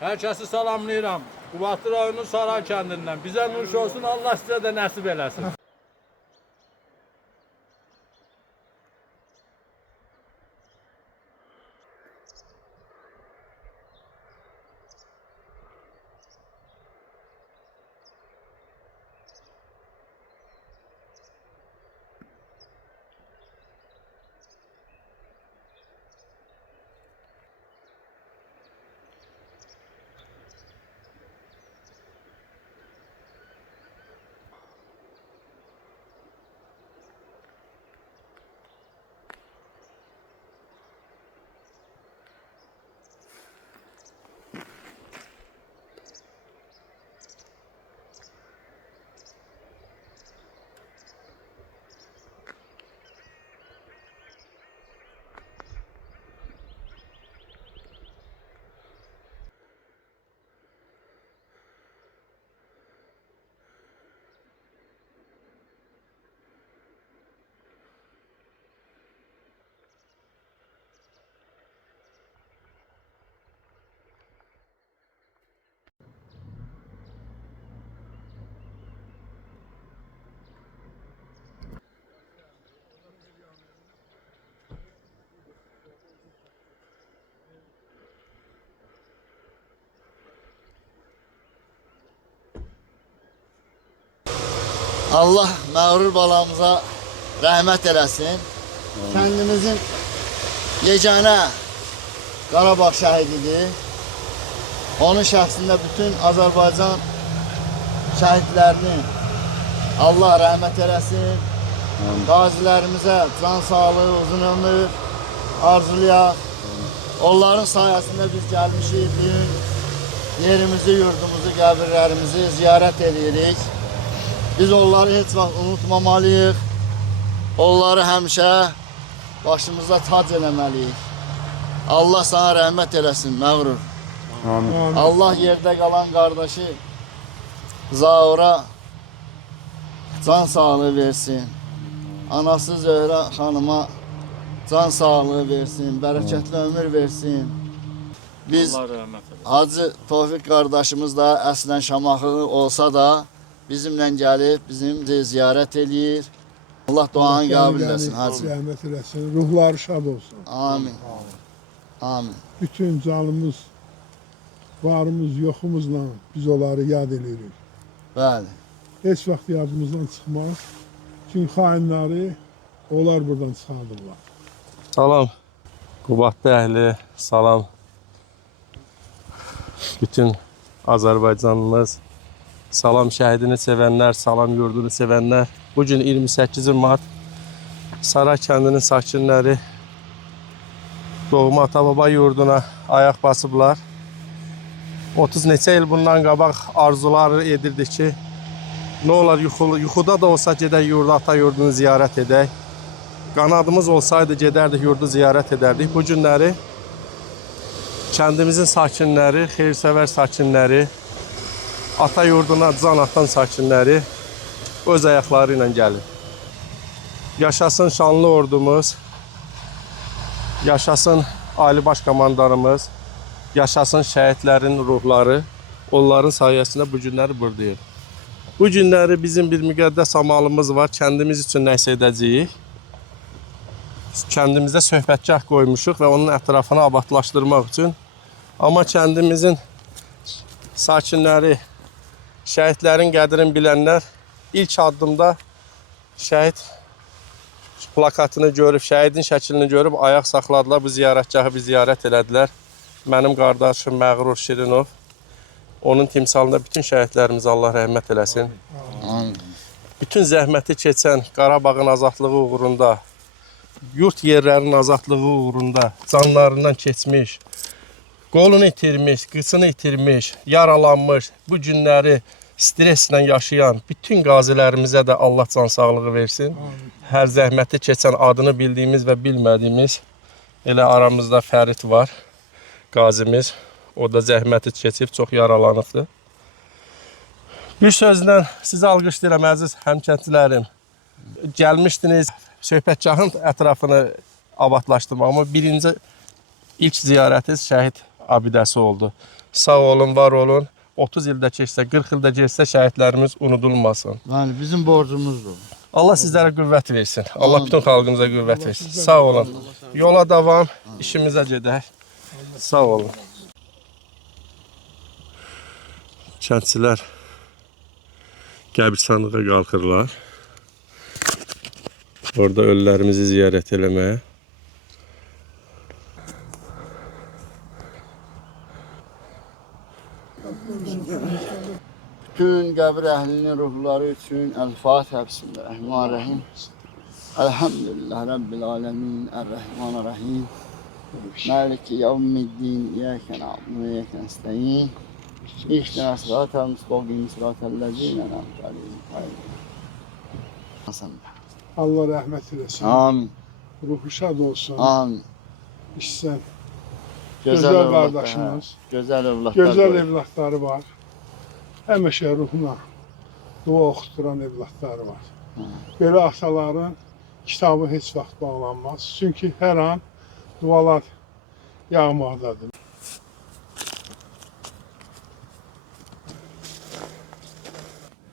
Herkesi salamlayıram. Qubadlı rayonunun Saray kəndindən. Bizə nuş olsun, Allah sizə də nəsib eləsin. Allah məğrur balamıza rəhmət eləsin. Kəndimizin yeganə Qarabağ şəhididir. Onun şəxsində bütün Azərbaycan şəhidlərini Allah rəhmət eləsin. Qazilərimizə can sağlığı, uzun ömür arzulayaq. Onların sayəsində biz gəlmişik. Bugün yerimizi, yurdumuzu, qəbirlərimizi ziyarət edirik. Biz onları heç vaxt unutmamalıyıq. Onları həmişə başımıza tac eləməliyik. Allah sana rəhmət eləsin, məğrur. Amin. Allah yerdə qalan qardaşı Zaura can sağlığı versin. Anası Zöhrə xanıma can sağlığı versin, bərəkətli ömür versin. Biz Allah rəhmət eləsin. Hacı Tofiq qardaşımız da əslən Şamaxılı olsa da bizimlə gəlib, bizimlə ziyarət eləyir. Allah duanı qəbul eləsin, hacı. Rəhmət eləsin, ruhları şad olsun. Amin. Amin. Bütün canımız, varımız, yoxumuzla biz onları yad edirik. Bəli. Heç vaxt yadımızdan çıxmaz. Çünki xainləri onlar buradan çıxardırlar. Salam Qubadlı əhli, salam bütün Azərbaycanımız, salam şəhidini sevənlər, salam yurdunu sevənlər. Bugün 28 mart Saray kəndinin sakinləri doğma ata-baba yurduna ayaq basıblar. 30 neçə il bundan qabaq arzular edirdik ki, nə olar yuxuda da olsa gedək yurdu, ata yurdunu ziyarət edək. Qanadımız olsaydı gedərdik yurdu ziyarət edərdik. Bu günləri kəndimizin sakinləri, xeyrsevər sakinləri, ata yurduna can atan sakinləri öz ayaqları ilə gəlir. Yaşasın şanlı ordumuz, yaşasın Ali Baş Komandanımız, yaşasın şəhidlərin ruhları, onların sayəsində bu günləri buradayıq. Bu günləri bizim bir müqəddəs amalımız var, kəndimiz üçün nəsə edəcəyik. Kəndimizdə söhbətgah qoymuşuq və onun ətrafını abadlaşdırmaq üçün. Amma kəndimizin sakinləri, şəhidlərin qədrini bilənlər ilk addımda şəhid plakatını görüb, şəhidin şəklini görüb ayaq saxladılar, bu ziyarətgahı bir ziyarət elədilər. Mənim qardaşım Məğrur Şirinov, onun timsalında bütün şəhidlərimiz Allah rəhmət eləsin. Amin. Bütün zəhməti keçən Qarabağın azadlığı uğrunda, yurt yerlərinin azadlığı uğrunda canlarından keçmiş, qolunu itirmiş, qıçını itirmiş, yaralanmış, bu günləri streslə yaşayan bütün qazilərimizə də Allah can sağlığı versin. Hər zəhməti keçən adını bildiyimiz və bilmədiyimiz elə aramızda Fərid var, qazimiz. O da zəhməti keçib, çox yaralanıbdır. Bir sözlə sizi alqışlayıram əziz həmkəndlilərim. Gəlmişdiniz, söhbətgahın ətrafını abadlaşdırmağıma birinci ilk ziyarətiniz şəhid abidəsi oldu. Sağ olun, var olun. 30 ildə keçsə, 40 ildə keçsə şəhidlərimiz unudulmasın. Yani bizim borcumuzdur. Allah sizlərə qüvvət versin. Allah bütün xalqımıza qüvvət versin. Sağ olun. Yola davam, işimizə gedək. Sağ olun. Kəndçilər qəbirstanlığa qalxırlar. Orada ölülərimizi ziyarət eləməyə. Bütün qəbir əhlinin ruhları üçün El-Fatiha Bismillahirrahmanirrahim. Elhamdülillah Rabbil alemin. Errahmanirrahim. Maliki yevmiddin. İyyâke na'budu ve iyyâke nestaîn. İhdina sıratal müstakîm sıratal lezîne en'amte aleyhim. Allah rahmet eylesin. Amin. Ruhu şad olsun. Amin. İşsen Güzel Gözəl evlatlar, qardaşımız. hə. Gözəl evlatlar. güzel var. evlatları var. Həmişə ruhuna dua oxuturan evlatları var. Belə ataların kitabı heç vaxt bağlanmaz. Çünki hər an dualar yağmaqdadır.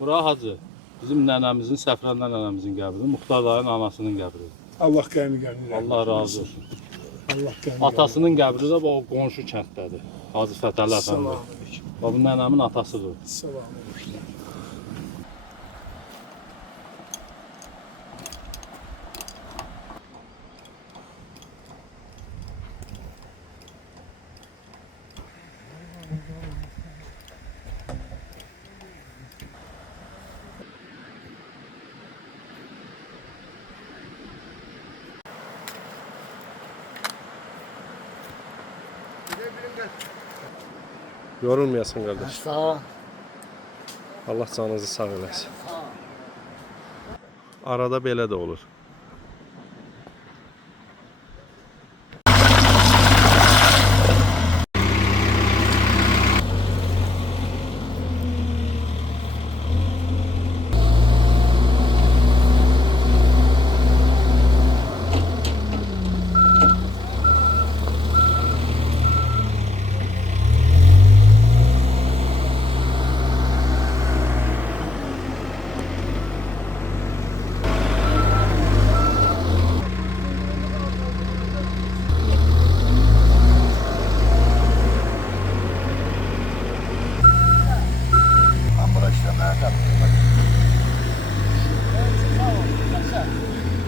Bura hacı. Bizim nənəmizin, Səfrəndə nənəmizin qəbridir. Muxtar dayının anasının qəbridir. Allah qəni Allah razı olsun. Allah qəni Atasının qəbri də o qonşu kənddədir. Hacı Fətəli Əfəndi. Bu nənəmin atasıdır. Salam olsun. Yorulmayasın qardaş. Sağ ol. Allah canınızı sağ eləsin. Arada belə də olur.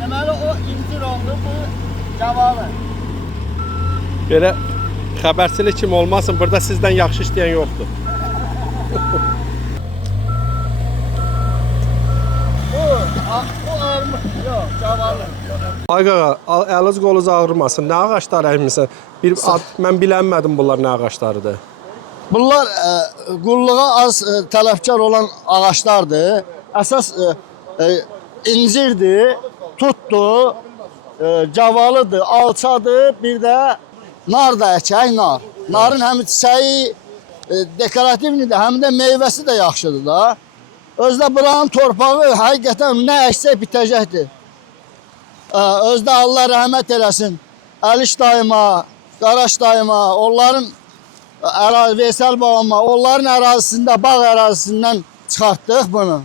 Deməli o incir oldu, bu cavalı. Belə xəbərçilik kimi olmasın, burada sizdən yaxşı işləyən yoxdur. Bu armut, yox, cavalı. Ay qaqa, əliniz qolunuz ağrımasın. Nə ağaclar əkmisən? Mən bilənmədim bunlar nə ağaclarıdır. Bunlar qulluğa az tələfkar olan ağaçlardır. Əsas incirdir, tutdu, cavalıdır, alçadır, bir də nar da əkək, nar. Narın həm çiçəyi dekorativdir, həm də meyvəsi də yaxşıdır da. Özdə buranın torpağı həqiqətən nə əksək bitəcəkdir. Özdə Allah rəhmət eləsin. Əliş dayıma, Qaraş dayıma, onların Veysel babama, onların ərazisində, bağ ərazisindən çıxartdıq bunu.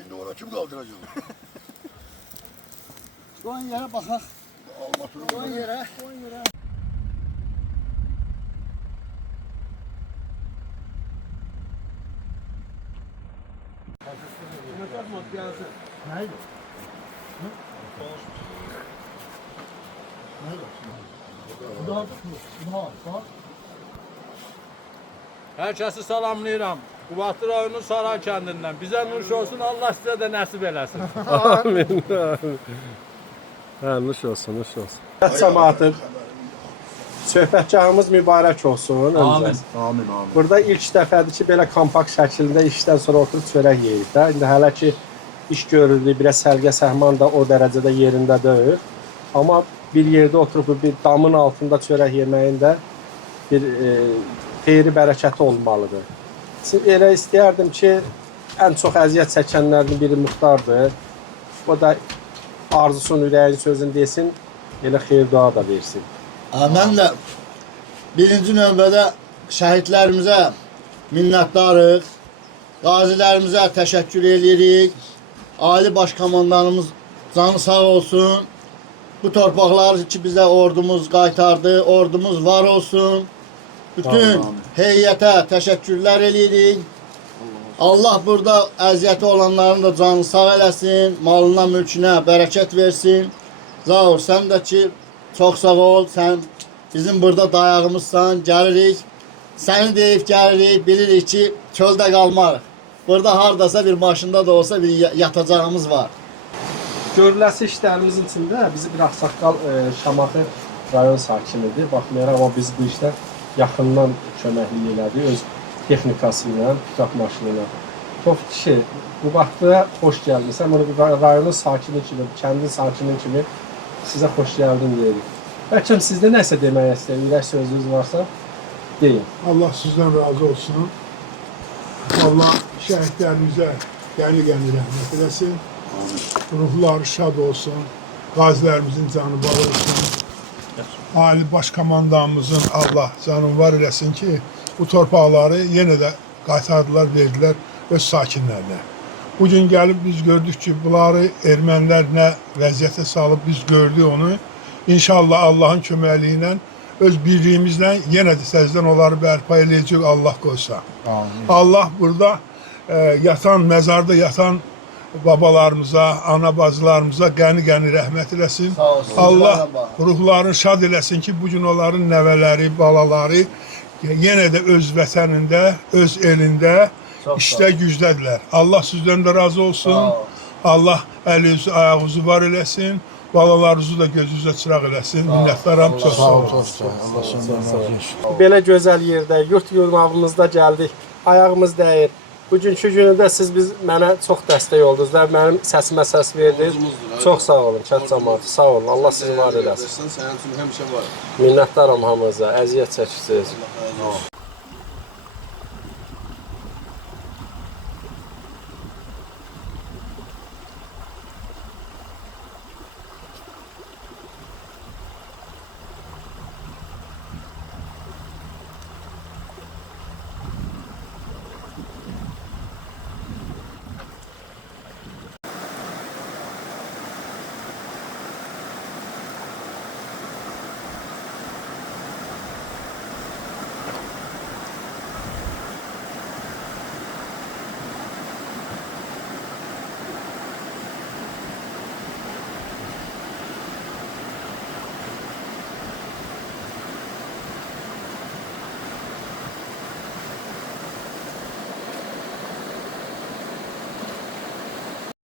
İndi oraya kim kaldıracak? Qoyun yerə baxaq. Qoyun yerə. Herkesi salamlayıram. Qubadlı rayonu Saray kəndindən. Bizə nuş olsun, Allah sizə də nəsib eləsin. Amin. Hə, nuş olsun, nuş olsun. Cəmaatım, söhbətgahımız mübarək olsun. Amin. Amin, amin. Burada ilk dəfədir ki, belə kompakt şəkildə işdən sonra oturub çörək yeyirik də. İndi hələ ki iş görüldü, biraz səlqə səhman da o dərəcədə yerində deyil. Amma bir yerdə oturub bir damın altında çörək yeməyində bir xeyri bərəkəti olmalıdır. Elə istəyərdim ki, ən çox əziyyət çəkənlərdən biri Muxtardır. O da arzusunu, ürəyin sözünü desin, elə xeyir dua da versin. Mən də birinci növbədə şəhidlərimizə minnətdarıq, qazilərimizə təşəkkür edirik. Ali Baş Komandanımız canı sağ olsun. Bu torpaqları ki bizə ordumuz qaytardı, ordumuz var olsun. Bütün heyətə təşəkkürlər edirik. Allah burada əziyyəti olanların da canı sağ eləsin, malına, mülkünə bərəkət versin. Zaur, sən də ki, çox sağ ol, sən bizim burada dayağımızsan, gəlirik. Səni deyib gəlirik, bilirik ki, çöldə qalmarıq. Burada hardasa bir maşında da olsa bir yatacağımız var. Görüləsi işlərimizin içində bizi bir ağsaqqal Şamaxı rayon sakinidir. Baxmayaraq, amma biz bu işdə yaxından köməklik elədik öz texnikası ilə, pikap maşını ilə. Tofiq kişi, bu vaxtda xoş gəlmişsən. Rayonun sakini kimi, kəndin sakini kimi sizə xoş gəldin deyirik. Bəlkə sizdə nəsə demək istəyir, ürək sözünüz varsa deyin. Allah sizdən razı olsun. Allah şəhidlərimizə qəni-qəni rəhmət eləsin. Ruhları şad olsun. Qazilərimizin canı var olsun. Ali Baş Komandanımızın Allah canını var eləsin ki, bu torpaqları yenə də qaytardılar, verdilər öz sakinlərinə. Bugün gəlib biz gördük ki, bunları ermənilər nə vəziyyətə salıb biz gördük onu. İnşallah Allahın köməkliyi ilə öz birliyimizlə yenə də səzdən onları bərpa eləyəcək Allah qoysa. Allah burada yatan, məzarda yatan babalarımıza, ana bacılarımıza qəni-qəni rəhmət eləsin. Allah ruhlarını şad eləsin ki, bugün onların nəvələri, balaları yenə də öz vətənində, öz elində işdə gücdədirlər. Allah sizdən də razı olsun. Allah əlinizi, ayağınızı var eləsin. Balalarınızı da gözünüzə çıraq eləsin. Minnətdaram, çox sağ olun. Belə gözəl yerdə, yurt yurnavımızda gəldik. Ayağımız dəyir. Bugünkü günündə siz mənə çox dəstək oldunuz və mənim səsimə səs verdiniz. Çox sağ olun, kənd cəmaatı. Sağ olun. Allah sizi var eləsin. Sənin üçün həmişə var. Minnətdaram hamınıza. Əziyyət çəkirsiniz.